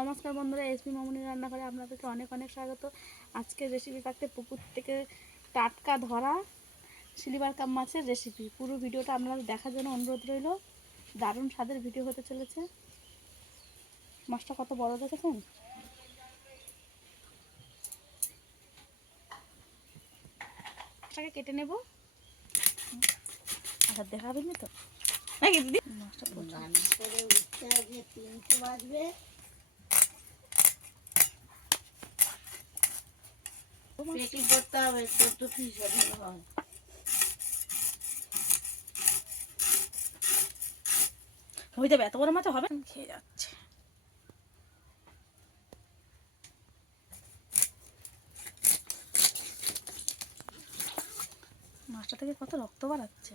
নমস্কার বন্ধুরা, এসপি মামুনি রান্নাঘরে আপনাদেরকে অনেক অনেক স্বাগত। আজকের রেসিপি থাকতে পুকুর থেকে টাটকা ধরা সিলভার কাপ মাছের রেসিপি। পুরো ভিডিওটা আপনারা দেখার জন্য অনুরোধ রইল। দারুণ স্বাদের ভিডিও হতে চলেছে। মাছটা কত বড় দেখেছেন? মাছটাকে কেটে নেব। আচ্ছা, দেখাবেন তো নাকি দিদি? মাছটা করে উঠতে আগে 3টে বাজবে। পেটি করতে হবে, ছোট পিস ভালো হয়। হয়ে যাবে, এত বড় মাছ হবে? খেয়ে যাচ্ছে। মাছটা থেকে কত রক্ত বাড়াচ্ছে।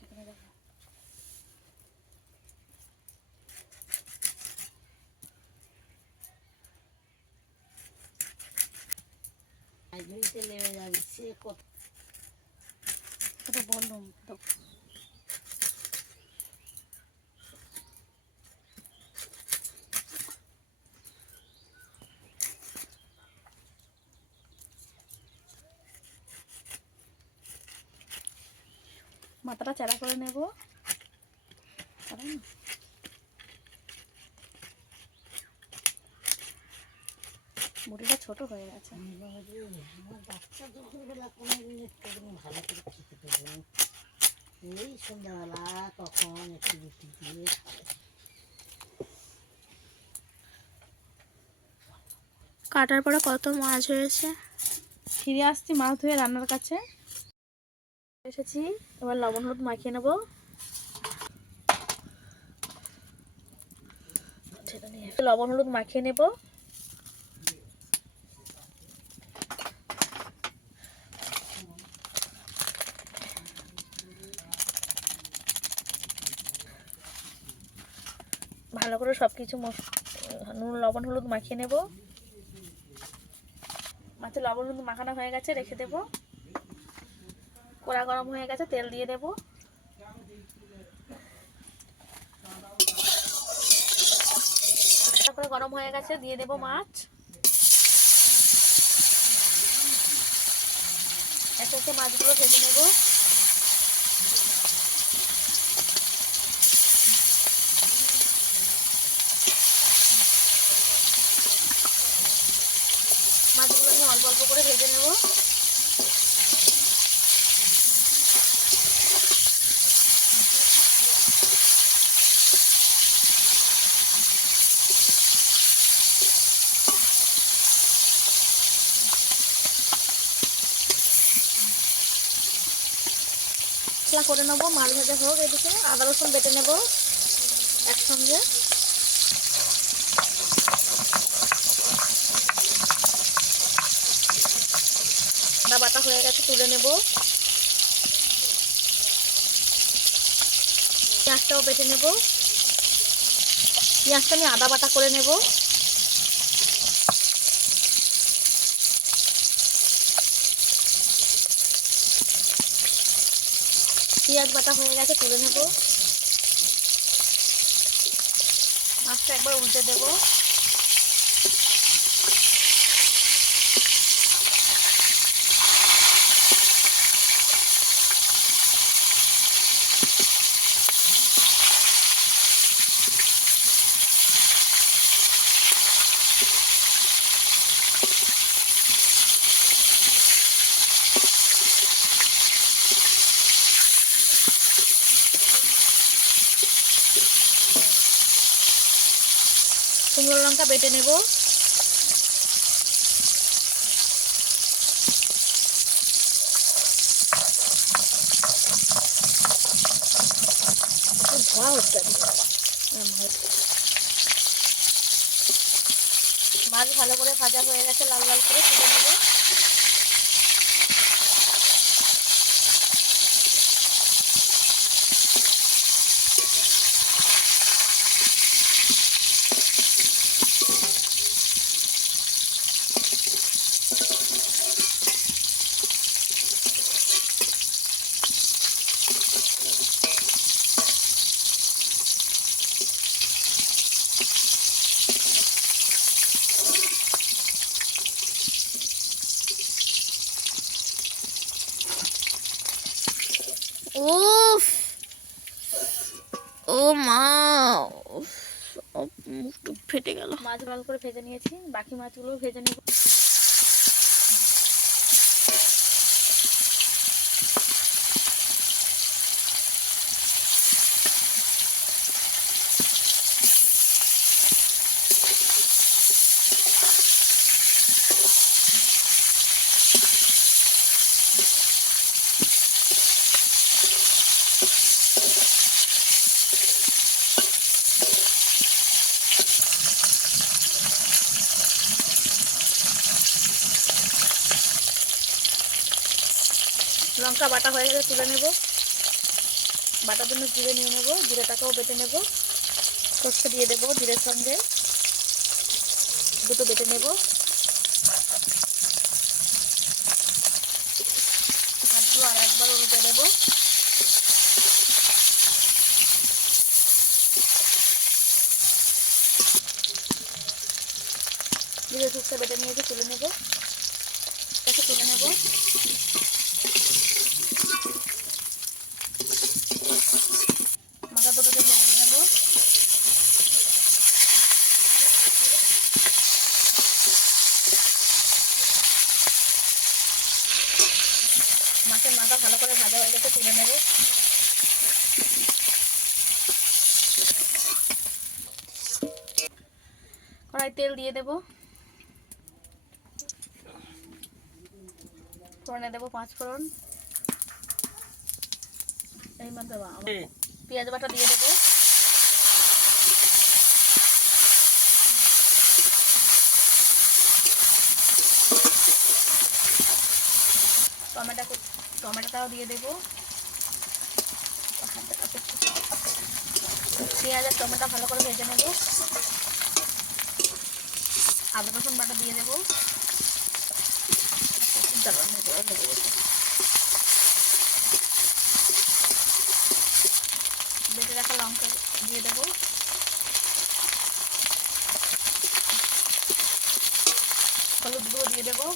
সেখানে দেখো নেমে যাবে সে কত বললাম তো। মাথাটা চেরা করে নেব। মুড়িটা ছোট হয়ে গেছে। বাচ্চা দুপুরবেলা কোনোদিন একটু ভালো করে খেতে দেবো। এই সন্ধ্যাবেলা কখন একটু রুটি দিয়ে কাটার পরে কত মাছ হয়েছে। ফিরে আসছি মাছ ধুয়ে রান্নার কাছে এসেছি। এবার লবণ হলুদ মাখিয়ে নেব। লবণ হলুদ মাখিয়ে নেব। ভালো করে সবকিছু নুন লবণ হলুদ মাখিয়ে নেব। মাছের লবণ হলুদ মাখানো হয়ে গেছে, রেখে দেব। কড়া গরম হয়ে গেছে, তেল দিয়ে দেব। করে গরম হয়ে গেছে, দিয়ে দেব মাছ। একে একে মাছগুলো ভেজে নেব। মাছগুলো আমি অল্প অল্প করে ভেজে নেব। করে নেব, মাছ ভাজা হোক। এদিকে আদা রসুন বেটে নেব একসঙ্গে। আদা বাটা হয়ে গেছে, তুলে নেব। পেঁয়াজটাও বেটে নেব। পেঁয়াজটা আমি আদা বাটা করে নেব। পেঁয়াজ বাটা হয়ে গেছে, তুলে নেব। মাছটা একবার উল্টে দেব। শুকনো লঙ্কা বেটে নেব। ধোয়া হচ্ছে মাছ ভালো করে ভাজা হয়ে গেছে, লাল লাল করে তুলে নেব। উফ, ও মা, উফ, সব মুখ টুক ফেটে গেল। মাছ ভালো করে ভেজে নিয়েছি, বাকি মাছগুলো ভেজে নেব। লঙ্কা বাটা হয়ে গেলে তুলে নেব। বাটার জন্য জিরে নিয়ে নেব, জিরেটাকেও বেটে নেব। সর্ষে দিয়ে দেবো জিরের সঙ্গে, দুটো বেটে নেব। মাছগুলো আর একবার উল্টে দেবো। জিরে সর্ষে বেটে নিয়েছি, তুলে নেব। এটাকে তুলে নেব। মাথা দুটোকে ভেজে নেব। মাছের মাথা ভালো করে ভাজা হয়ে গেছে, তুলে নেব। কড়াই তেল দিয়ে দেব, ফোড়নে দেবো 5 ফোড়ন। এই মাত্র পেঁয়াজ বাটা দিয়ে দেবো। টমেটোটাও দিয়ে দেবো। পেঁয়াজ আর টমেটো ভালো করে ভেজে নেব। আদা রসুন বাটা দিয়ে দেবো। বেটে রাখা লঙ্কা দিয়ে দেবো। হলুদ গুঁড়ো দিয়ে দেবো।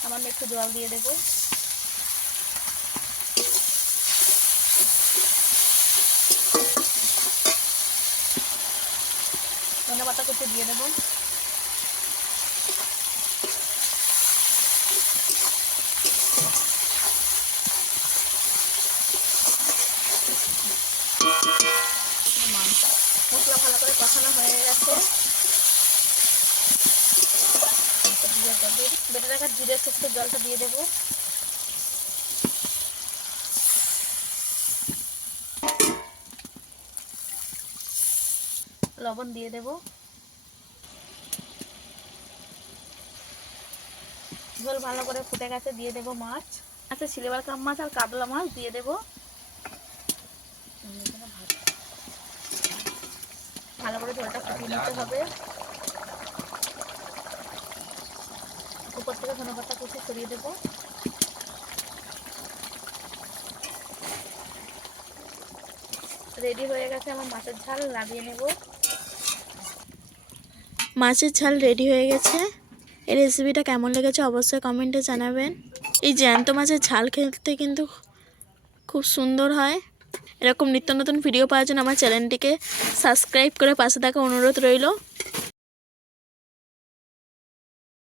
সামান্য একটু জল দিয়ে দেবো। ধনে পাতা কুচি দিয়ে দেবো। মশলা ভালো করে কষানো হয়ে গেছে। বেটে রাখা জিরে শুকনো জলটা দিয়ে দেবো। লবণ দিয়ে দেবো। ঝোল ভালো করে ফুটে গেছে, দিয়ে দেবো মাছ। আচ্ছা, সিলভার কাপ মাছ আর কাতলা মাছ দিয়ে দেবো। ভালো করে ঝোলটা ফুটিয়ে নিতে হবে। উপর থেকে ধনে পাতা কুচি ছড়িয়ে দেবো। রেডি হয়ে গেছে আমার মাছের ঝাল, নামিয়ে নেব। মাছের ঝাল রেডি হয়ে গেছে। এই রেসিপিটা কেমন লেগেছে অবশ্যই কমেন্টে জানাবেন। এই জ্যান্ত মাছের ঝাল খেতে কিন্তু খুব সুন্দর হয়। এরকম নিত্য নতুন ভিডিও পাওয়ার জন্য আমার চ্যানেলটিকে সাবস্ক্রাইব করে পাশে থাকা অনুরোধ রইল।